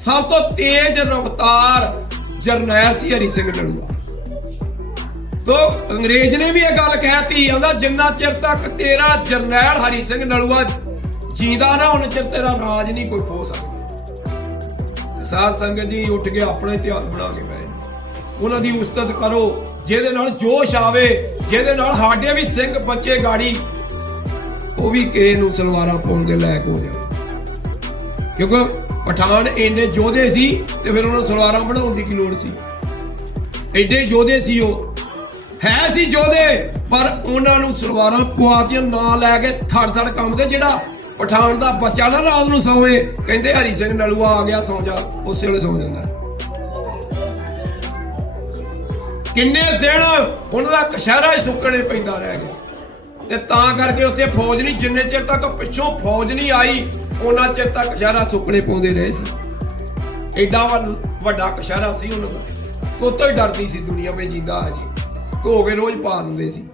ਸਭ ਤੋਂ ਤੇਜ਼ ਰਫ਼ਤਾਰ ਜਰਨੈਲ ਸੀ ਹਰੀ ਸਿੰਘ ਨਲੂਆ ਤੋ ਅੰਗਰੇਜ਼ ਨੇ ਵੀ ਇਹ ਗੱਲ ਕਹਿਤੀ ਆਂਦਾ ਜਿੰਨਾ ਚਿਰ ਤੱਕ ਤੇਰਾ ਜਰਨੈਲ ਹਰੀ ਸਿੰਘ ਨਲੂਆ ਜੀਂਦਾ ਨਾ, ਹੁਣ ਚਿਰ ਤੇਰਾ ਰਾਜ ਨਹੀਂ ਕੋਈ ਖੋ ਸਕਦਾ। ਸਾਧ ਸੰਗਤ ਜੀ ਉੱਠ ਕੇ ਆਪਣਾ ਇਤਿਹਾਸ ਬਣਾ ਕੇ ਬਹਿ ਉਹਨਾਂ ਦੀ ਉਸਤਤ ਕਰੋ, ਜਿਹਦੇ ਨਾਲ ਜੋਸ਼ ਆਵੇ, ਜਿਹਦੇ ਨਾਲ ਸਾਡੇ ਵੀ ਸਿੰਘ ਬੱਚੇ ਗਾੜੀ, ਉਹ ਵੀ ਕਿਸੇ ਨੂੰ ਸਲਵਾਰਾਂ ਪਾਉਣ ਦੇ ਲਾਇਕ ਹੋ ਜਾਣ। ਕਿਉਂਕਿ ਪਠਾਨ ਇੰਨੇ ਯੋਧੇ ਸੀ ਤੇ ਫਿਰ ਉਹਨਾਂ ਨੂੰ ਸਲਵਾਰਾਂ ਬਣਾਉਣ ਦੀ ਕੀ ਲੋੜ ਸੀ? ਐਡੇ ਯੋਧੇ ਸੀ ਉਹ। ਹੈ ਸੀ ਯੋਧੇ, ਪਰ ਉਹਨਾਂ ਨੂੰ ਸਲਵਾਰਾਂ ਪੁਆਤੀਆਂ ਨਾ ਲੈ ਕੇ ਥੜ ਥੜ ਕੰਮ ਦੇ ਜਿਹੜਾ ਪਠਾਨ ਦਾ ਬੱਚਾ ਨਾ ਰਾਤ ਨੂੰ ਸੌਵੇ, ਕਹਿੰਦੇ ਹਰੀ ਸਿੰਘ ਨਲੂਆ ਆ ਗਿਆ, ਸੌ ਜਾ, ਉਸੇ ਵੇਲੇ ਸੌ ਜਾਂਦਾ। ਕਿੰਨੇ ਦਿਨ ਉਹਨਾਂ ਦਾ ਕਸ਼ਹਿਰਾ ਹੀ ਸੁੱਕਣੇ ਪੈਂਦਾ ਰਹਿ ਗਿਆ। ਤੇ ਤਾਂ ਕਰਕੇ ਉੱਥੇ ਫੌਜ ਨਹੀਂ, ਜਿੰਨੇ ਚਿਰ ਤੱਕ ਪਿੱਛੋਂ ਫੌਜ ਨਹੀਂ ਆਈ ਉਹਨਾਂ ਚਿਰ ਤੱਕ ਕਸ਼ਹਿਰਾ ਸੁੱਕਣੇ ਪਾਉਂਦੇ ਰਹੇ ਸੀ। ਐਡਾ ਵੱਲ- ਵੱਡਾ ਕਸ਼ਹਿਰਾ ਸੀ ਉਹਨਾਂ ਦਾ। ਤੋਤੋਂ ਹੀ ਡਰਦੀ ਸੀ ਦੁਨੀਆ ਵਿੱਚ ਜਿੰਦਾ ਆ ਜੀ। ਧੋ ਕੇ ਰੋਜ਼ ਪਾ ਦਿੰਦੇ ਸੀ।